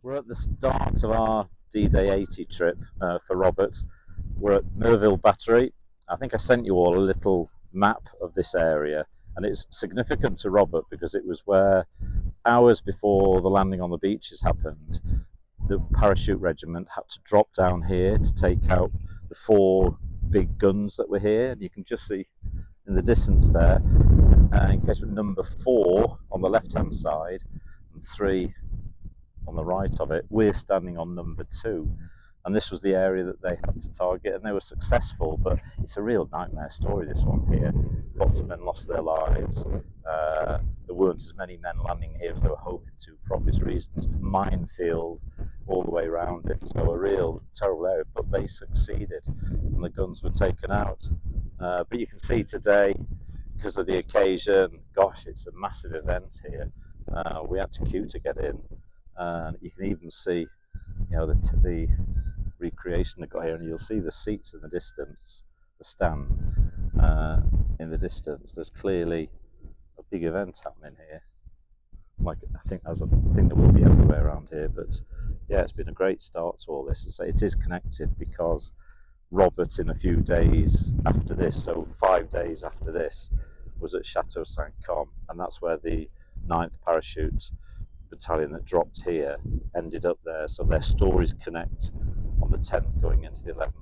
We're at the start of our D-Day 80 trip for Robert. We're at Merville Battery. I think I sent you all a little map of this area, and it's significant to Robert because it was where, hours before the landing on the beaches happened, the parachute regiment had to drop down here to take out the four big guns that were here. And you can just see in the distance there, in case with number four on the left hand side and three on the right of it. We're standing on number two, and this was the area that they had to target, and they were successful. But it's a real nightmare story, this one here. Lots of men lost their lives. There weren't as many men landing here as they were hoping to, for obvious reasons. Minefield all the way around it, so a real terrible area. But they succeeded, and the guns were taken out. But you can see today, because of the occasion, gosh, it's a massive event here. We had to queue to get in. You can even see, the recreation they've got here, and you'll see the seats in the distance, the stand in the distance. There's clearly a big event happening here. Like I think there will be everywhere around here, but yeah, it's been a great start to all this. And so it is connected because Robert, in a few days after this, so 5 days after this, was at Chateau Saint Com, and that's where the 9th Parachute Battalion that dropped here ended up there. So their stories connect on the 10th going into the 11th.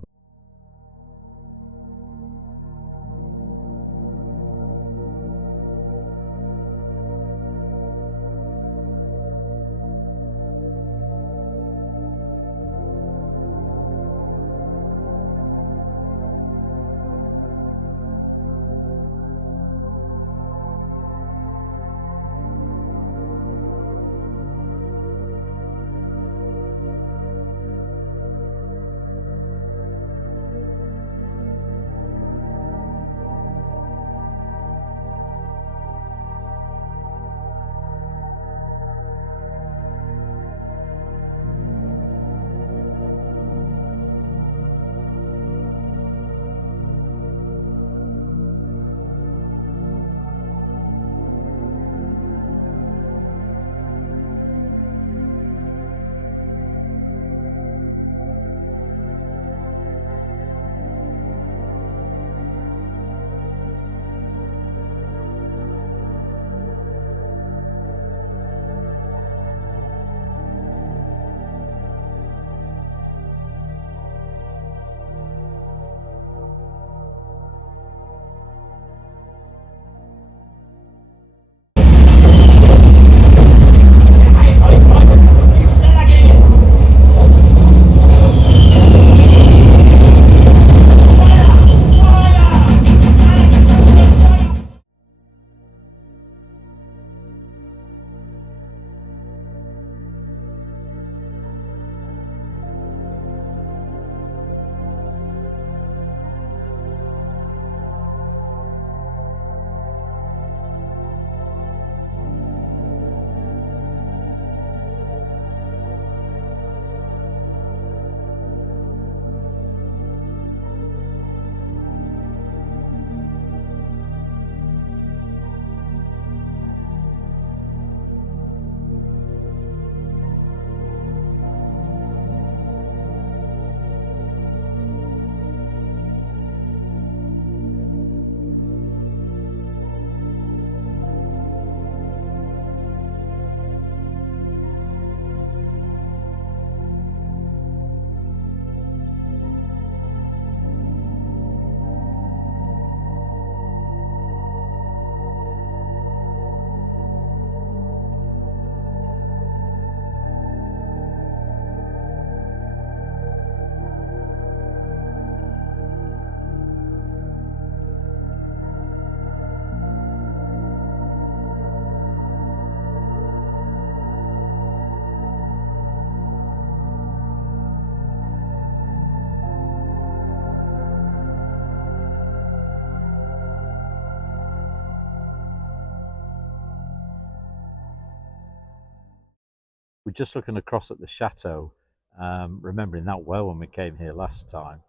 We're just looking across at the chateau, remembering that well when we came here last time.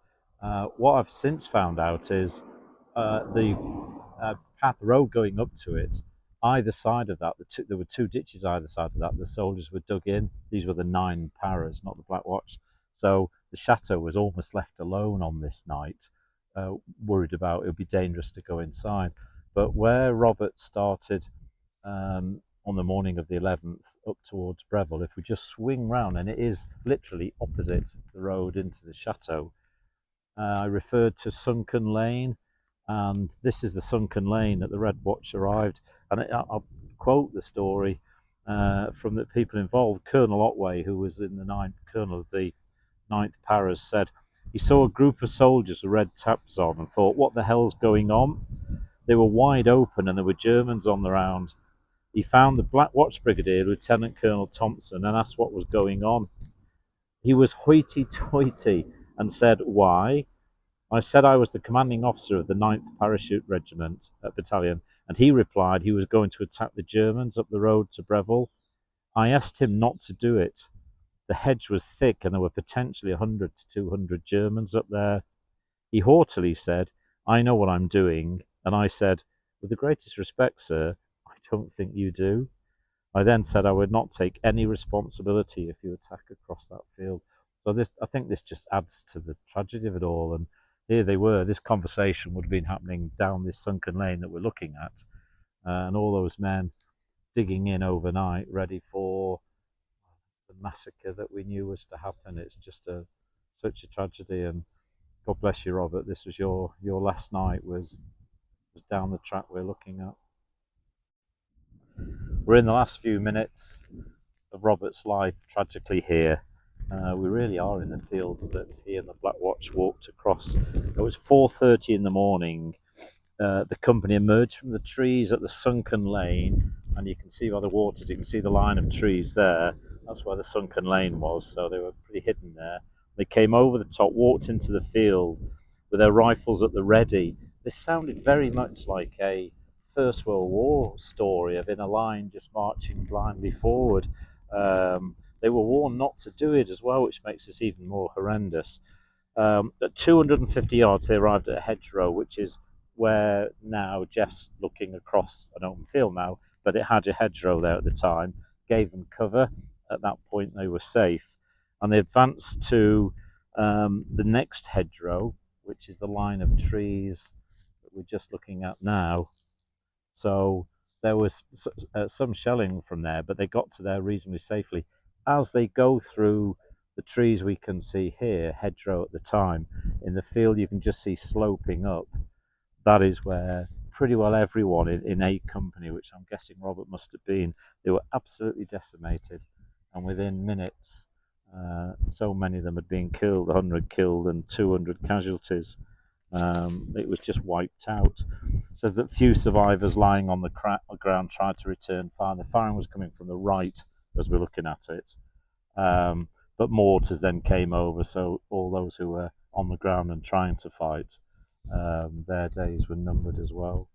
What I've since found out is the path road going up to it either side of that, there were two ditches either side of that. The soldiers were dug in. These were the 9 paras, not the Black Watch. So the chateau was almost left alone on this night, worried about it would be dangerous to go inside. But where Robert started on the morning of the 11th up towards Breville, if we just swing round, and it is literally opposite the road into the chateau, I referred to Sunken Lane, and this is the Sunken Lane that the Red Watch arrived. And I'll quote the story from the people involved. Colonel Otway, who was in the colonel of the 9th Paras, said he saw a group of soldiers with red tabs on and thought, what the hell's going on? They were wide open and there were Germans on the round. He found the Black Watch Brigadier, Lieutenant Colonel Thompson, and asked what was going on. He was hoity-toity and said, why? I said I was the commanding officer of the 9th Parachute Regiment Battalion, and he replied he was going to attack the Germans up the road to Breville. I asked him not to do it. The hedge was thick and there were potentially 100 to 200 Germans up there. He haughtily said, I know what I'm doing, and I said, with the greatest respect, sir, I don't think you do. I then said I would not take any responsibility if you attack across that field. So I think this just adds to the tragedy of it all. And here they were. This conversation would have been happening down this sunken lane that we're looking at, and all those men digging in overnight, ready for the massacre that we knew was to happen. It's just such a tragedy. And God bless you, Robert. This was your last night. Was down the track we're looking at. We're in the last few minutes of Robert's life, tragically here. We really are in the fields that he and the Black Watch walked across. It was 4:30 in the morning. The company emerged from the trees at the sunken lane, and you can see by the waters, you can see the line of trees there. That's where the sunken lane was, so they were pretty hidden there. They came over the top, walked into the field with their rifles at the ready. This sounded very much like a First World War story of in a line just marching blindly forward. They were warned not to do it as well, which makes this even more horrendous. At 250 yards, they arrived at a hedgerow, which is where now Jeff's looking across an open field now, but it had a hedgerow there at the time, gave them cover. At that point, they were safe. And they advanced to the next hedgerow, which is the line of trees that we're just looking at now. So there was some shelling from there, but they got to there reasonably safely. As they go through the trees we can see here, hedgerow at the time, in the field you can just see sloping up. That is where pretty well everyone in A Company, which I'm guessing Robert must have been, they were absolutely decimated. And within minutes, so many of them had been killed, 100 killed and 200 casualties. It was just wiped out. It says that few survivors lying on the ground tried to return fire. The firing was coming from the right as we're looking at it. But mortars then came over, so all those who were on the ground and trying to fight, their days were numbered as well.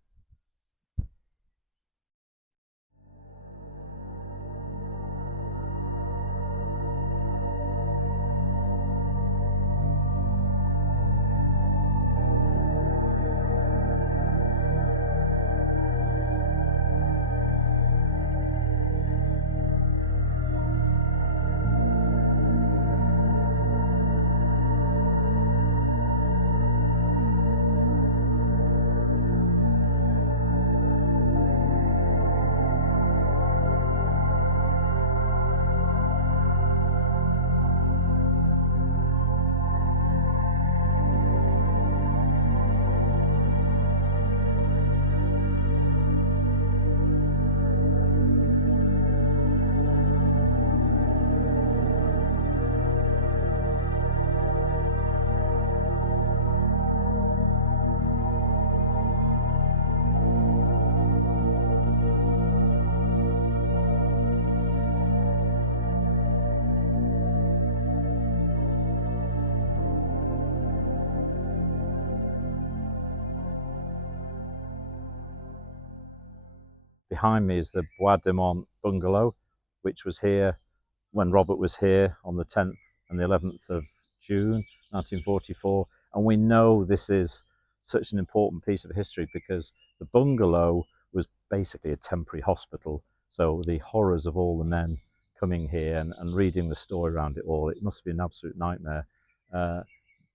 Behind me is the Bois de Mont bungalow, which was here when Robert was here on the 10th and the 11th of June 1944. And we know this is such an important piece of history because the bungalow was basically a temporary hospital. So the horrors of all the men coming here and reading the story around it all, it must be an absolute nightmare.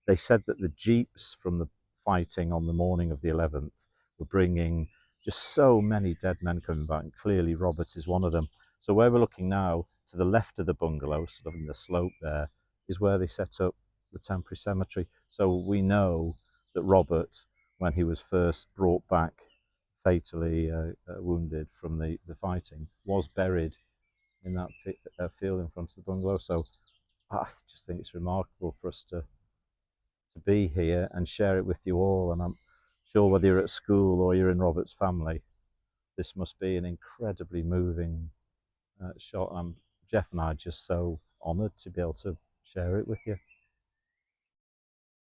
They said that the jeeps from the fighting on the morning of the 11th were bringing just so many dead men coming back, and clearly Robert is one of them. So where we're looking now, to the left of the bungalow, sort of in the slope there, is where they set up the temporary cemetery. So we know that Robert, when he was first brought back fatally wounded from the fighting, was buried in that field in front of the bungalow. So I just think it's remarkable for us to be here and share it with you all. And I'm sure whether you're at school or you're in Robert's family, this must be an incredibly moving shot. Jeff and I are just so honoured to be able to share it with you.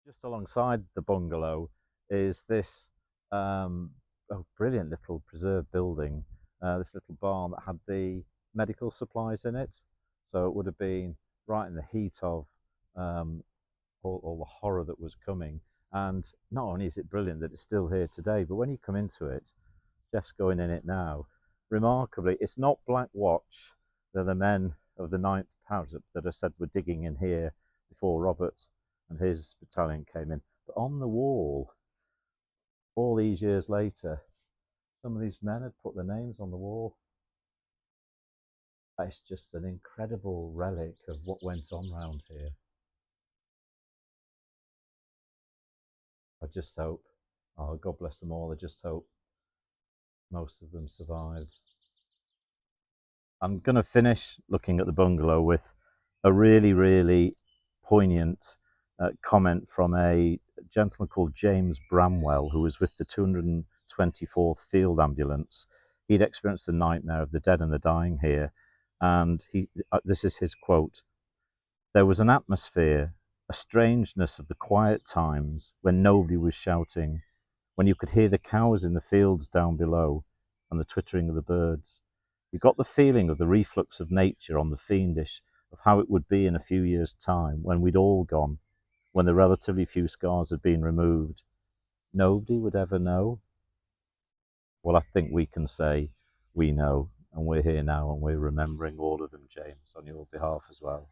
Just alongside the bungalow is this brilliant little preserved building, this little barn that had the medical supplies in it. So it would have been right in the heat of all the horror that was coming. And not only is it brilliant that it's still here today, but when you come into it, Jeff's going in it now, remarkably, it's not Black Watch. They're the men of the 9th Parachute that I said were digging in here before Robert and his battalion came in. But on the wall, all these years later, some of these men had put their names on the wall. It's just an incredible relic of what went on around here. I just hope, oh, God bless them all, I just hope most of them survived. I'm going to finish looking at the bungalow with a really, really poignant comment from a gentleman called James Bramwell, who was with the 224th Field Ambulance. He'd experienced the nightmare of the dead and the dying here, and this is his quote: "There was an atmosphere, a strangeness of the quiet times when nobody was shouting, when you could hear the cows in the fields down below and the twittering of the birds. You got the feeling of the reflux of nature on the fiendish, of how it would be in a few years' time, when we'd all gone, when the relatively few scars had been removed. Nobody would ever know." Well, I think we can say we know, and we're here now, and we're remembering all of them, James, on your behalf as well.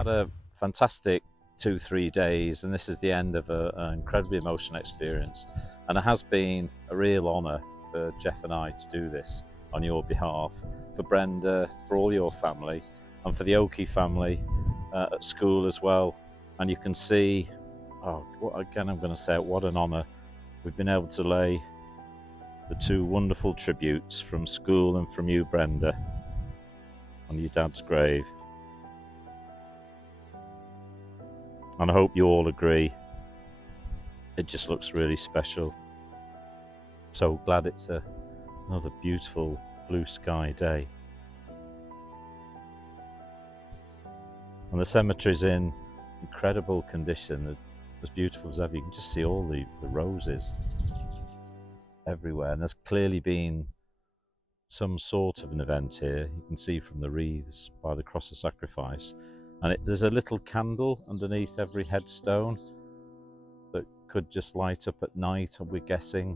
had a fantastic 2-3 days, and this is the end of an incredibly emotional experience, and it has been a real honour for Jeff and I to do this on your behalf, for Brenda, for all your family, and for the Oakey family at school as well. And you can see, again I'm going to say it, what an honour. We've been able to lay the two wonderful tributes from school and from you, Brenda, on your dad's grave. And I hope you all agree, it just looks really special. So glad it's another beautiful blue sky day. And the cemetery's in incredible condition, as beautiful as ever. You can just see all the roses everywhere, and there's clearly been some sort of an event here. You can see from the wreaths by the cross of sacrifice, and there's a little candle underneath every headstone that could just light up at night, and we're guessing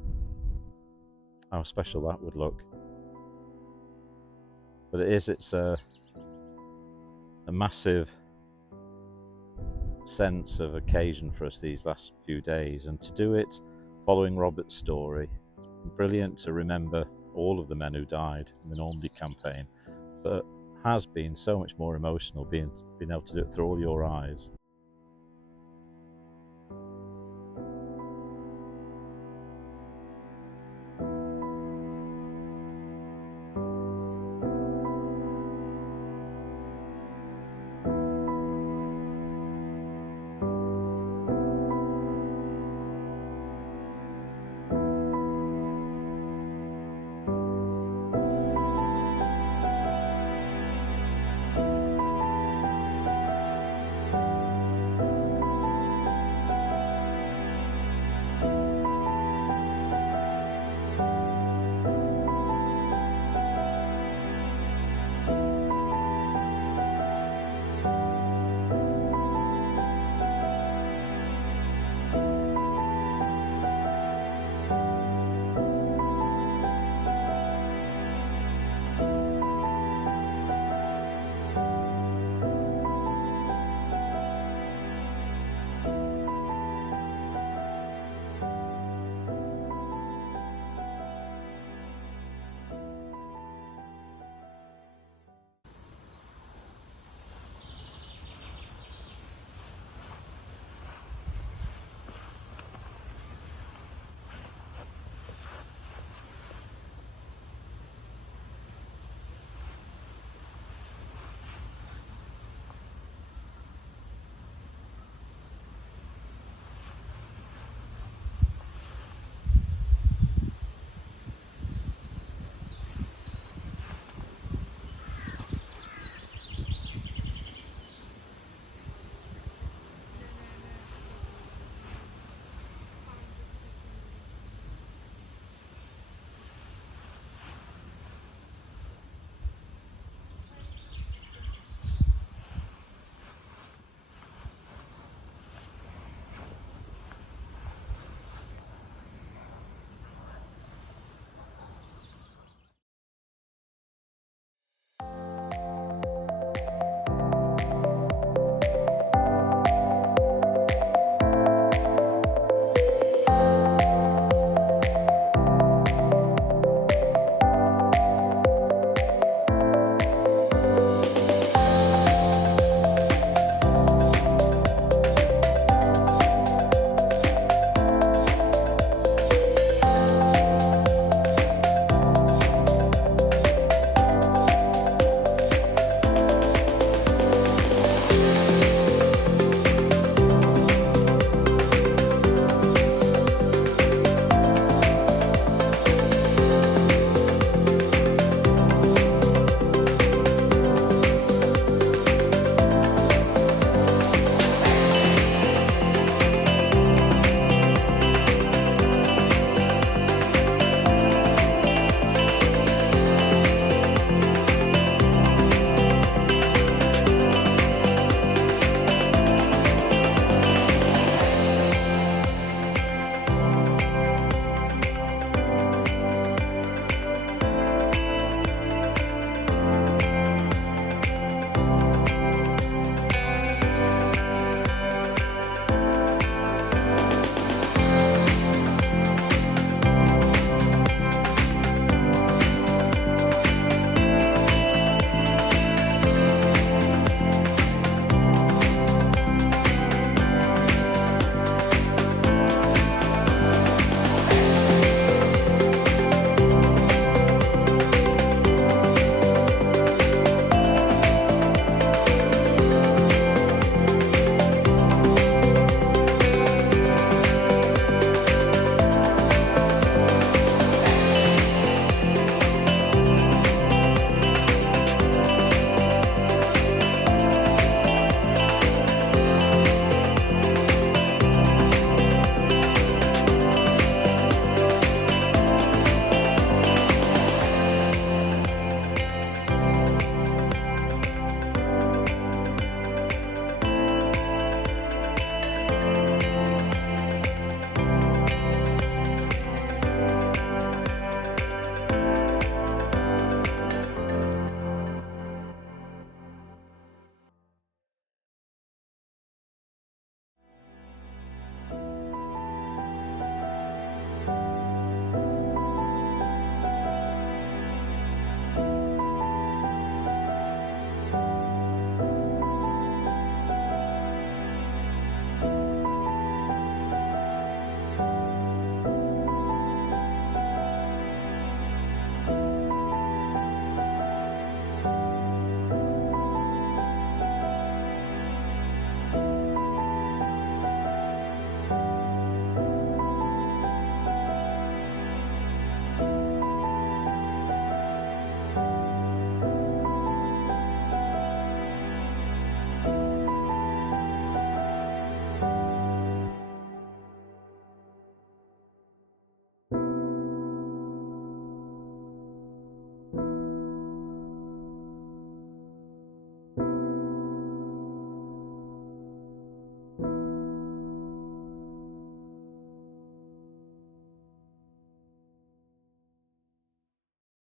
how special that would look. But it's a massive sense of occasion for us these last few days, and to do it following Robert's story. It's brilliant to remember all of the men who died in the Normandy campaign, but has been so much more emotional being able to do it through all your eyes.